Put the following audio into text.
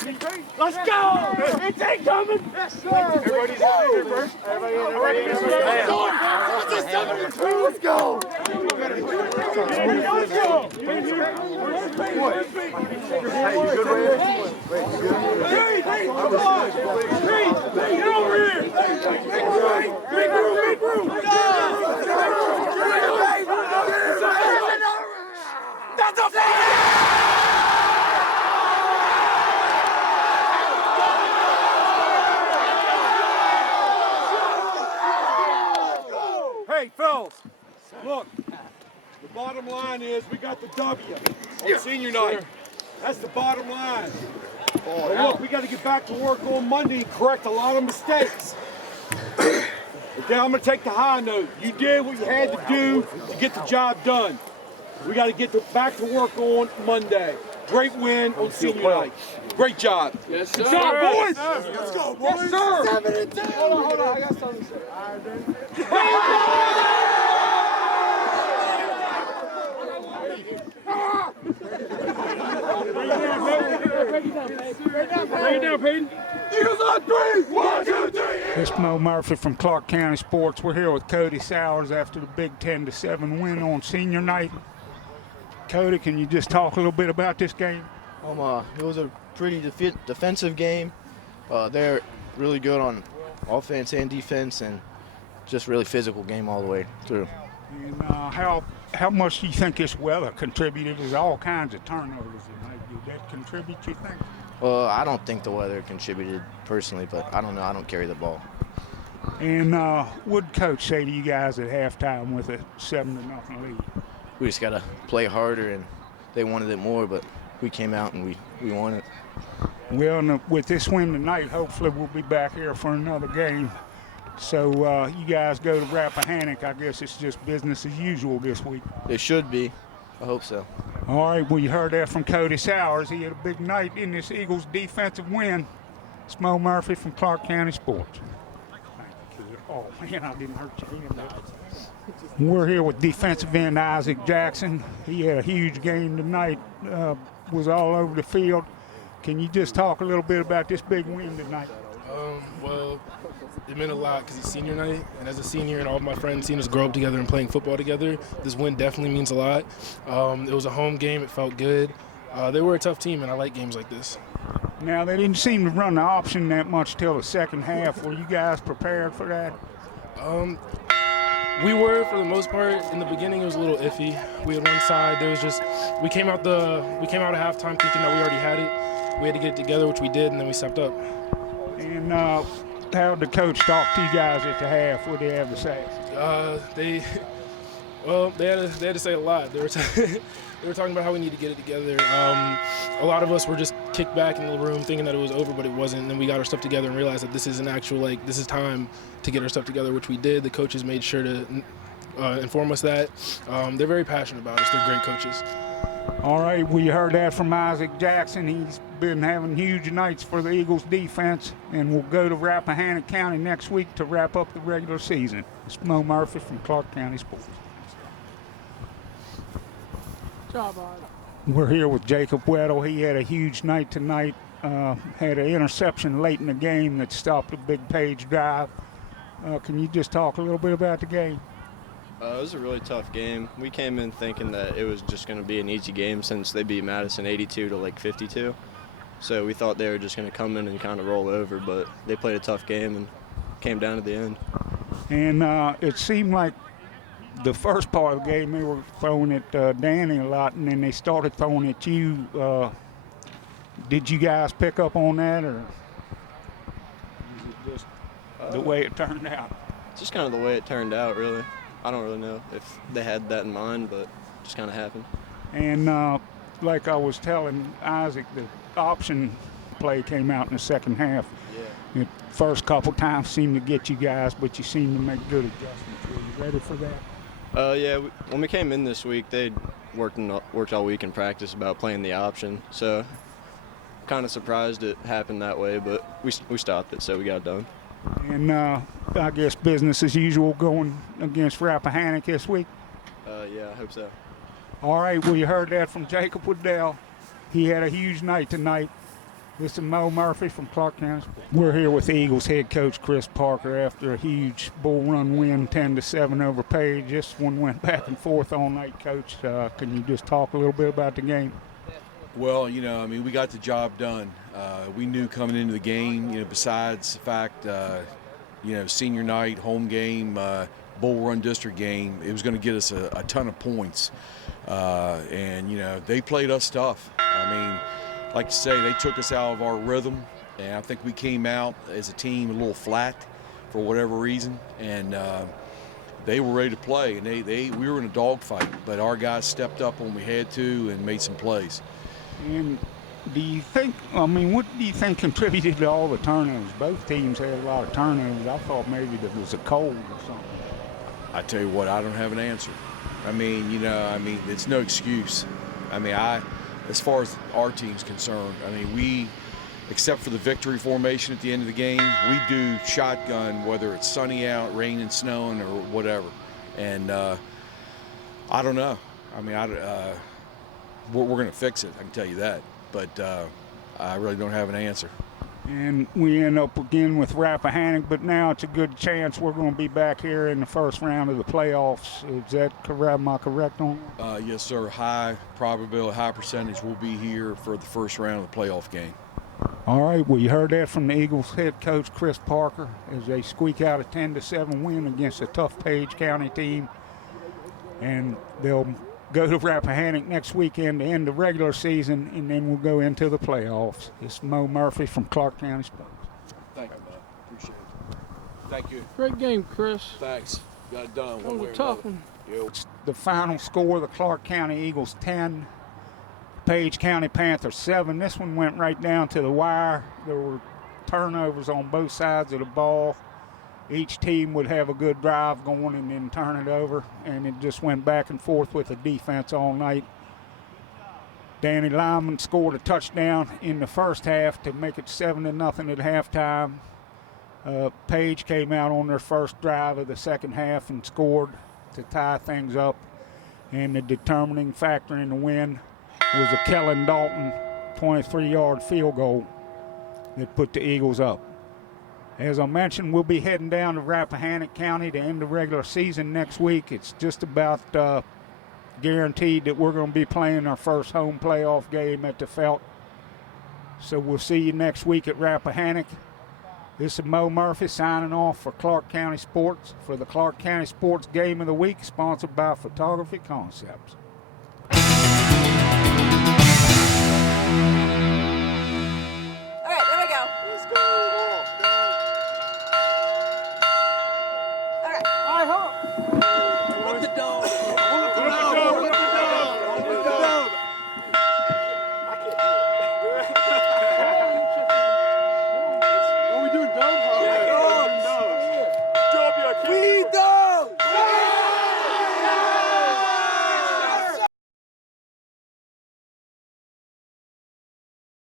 baby. Let's go! It's incoming! Yes, sir! Everybody's in first. Everybody in first. It's a 72. Let's go! Let's go! Hey, you good, Ray? Wait, you good? Hey, come on! Hey, get over here! Big room! That's a fire! Hey, fellas, look, the bottom line is we got the W on senior night. That's the bottom line. But look, we got to get back to work on Monday and correct a lot of mistakes. Okay, I'm going to take the high note. You did what you had to do to get the job done. We got to get back to work on Monday. Great win on senior night. Great job. Yes, sir. Good job, boys. Let's go, boys. Yes, sir. 7-2. Hold on. I got something to say. All right, then. Bring it down, Peyton. Eagles on 3. 1, 2, 3. This is Moe Murphy from Clarke County Sports. We're here with Cody Sowers after the big 10-7 win on senior night. Cody, can you just talk a little bit about this game? It was a pretty defensive game. They're really good on offense and defense, and just really physical game all the way through. And how much do you think this weather contributed? There's all kinds of turnovers tonight. Did that contribute, you think? I don't think the weather contributed personally, but I don't know. I don't carry the ball. And what did Coach say to you guys at halftime with a 7-0 lead? We just got to play harder, and they wanted it more, but we came out and we won it. Well, with this win tonight, hopefully we'll be back here for another game. So you guys go to Rappahannock. I guess it's just business as usual this week. It should be. I hope so. All right, well, you heard that from Cody Sowers. He had a big night in this Eagles defensive win. It's Moe Murphy from Clarke County Sports. Thank you. Oh, man, I didn't hurt your hand. We're here with defensive end Izaac Jackson. He had a huge game tonight, was all over the field. Can you just talk a little bit about this big win tonight? Well, it meant a lot because it's senior night, and as a senior and all of my friends seen us grow up together and playing football together, this win definitely means a lot. It was a home game. It felt good. They were a tough team, and I like games like this. Now, they didn't seem to run the option that much till the second half. Were you guys prepared for that? We were, for the most part. In the beginning, it was a little iffy. We had one side. There was just we came out at halftime thinking that we already had it. We had to get it together, which we did, and then we stepped up. And how did the coach talk to you guys at the half? What did they have to say? They had to say a lot. They were talking about how we need to get it together. A lot of us were just kicked back in the room thinking that it was over, but it wasn't. And then we got our stuff together and realized that this is an actual, this is time to get our stuff together, which we did. The coaches made sure to inform us that. They're very passionate about us. They're great coaches. All right, we heard that from Izaac Jackson. He's been having huge nights for the Eagles defense, and we'll go to Rappahannock County next week to wrap up the regular season. It's Moe Murphy from Clarke County Sports. We're here with Jacob Weddle. He had a huge night tonight. Had an interception late in the game that stopped a big Page drive. Can you just talk a little bit about the game? It was a really tough game. We came in thinking that it was just going to be an easy game since they beat Madison 82 to 52. So we thought they were just going to come in and kind of roll over, but they played a tough game and came down to the end. And it seemed like the first part of the game they were throwing at Danny a lot, and then they started throwing at you. Did you guys pick up on that, or is it just the way it turned out? Just kind of the way it turned out, really. I don't really know if they had that in mind, but it just kind of happened. And like I was telling Izaac, the option play came out in the second half. Yeah. The first couple times seemed to get you guys, but you seemed to make good adjustments. Were you ready for that? Yeah, when we came in this week, they'd worked all week in practice about playing the option. So kind of surprised it happened that way, but we stopped it, so we got it done. And I guess business as usual going against Rappahannock this week? Yeah, I hope so. All right, well, you heard that from Jacob Weddle. He had a huge night tonight. This is Moe Murphy from Clarke County. We're here with Eagles head coach Chris Parker after a huge bull run win, 10-7 over Page. This one went back and forth all night, Coach. Can you just talk a little bit about the game? Well, we got the job done. We knew coming into the game, besides the fact, senior night, home game, bull run district game, it was going to get us a ton of points. They played us tough. Like you say, they took us out of our rhythm, and I think we came out as a team a little flat for whatever reason, and they were ready to play, and we were in a dogfight, but our guys stepped up when we had to and made some plays. And what do you think contributed to all the turnovers? Both teams had a lot of turnovers. I thought maybe there was a cold or something. I tell you what, I don't have an answer. It's no excuse. As far as our team's concerned, we, except for the victory formation at the end of the game, we do shotgun, whether it's sunny out, raining, snowing, or whatever. And I don't know. We're going to fix it, I can tell you that. But I really don't have an answer. And we end up again with Rappahannock, but now it's a good chance we're going to be back here in the first round of the playoffs. Is that correct? Am I correct on that? Yes, sir. High probability, high percentage we'll be here for the first round of the playoff game. All right. Well, you heard that from the Eagles head coach, Chris Parker, as they squeak out a 10-7 win against a tough Page County team. And they'll go to Rappahannock next weekend to end the regular season, and then we'll go into the playoffs. It's Moe Murphy from Clarke County Sports. Thank you, man. Appreciate it. Thank you. Great game, Chris. Thanks. Got it done. That was a tough one. It's the final score, the Clarke County Eagles 10, Page County Panther 7. This one went right down to the wire. There were turnovers on both sides of the ball. Each team would have a good drive going and then turn it over, and it just went back and forth with the defense all night. Danny Lyman scored a touchdown in the first half to make it 7-0 at halftime. Page came out on their first drive of the second half and scored to tie things up, and the determining factor in the win was a Kellen Dalton 23-yard field goal that put the Eagles up. As I mentioned, we'll be heading down to Rappahannock County to end the regular season next week. It's just about guaranteed that we're going to be playing our first home playoff game at the Felt. So we'll see you next week at Rappahannock. This is Moe Murphy signing off for Clarke County Sports for the Clarke County Sports Game of the Week, sponsored by Photography Concepts. All right, there we go. Let's go. All right. I hope.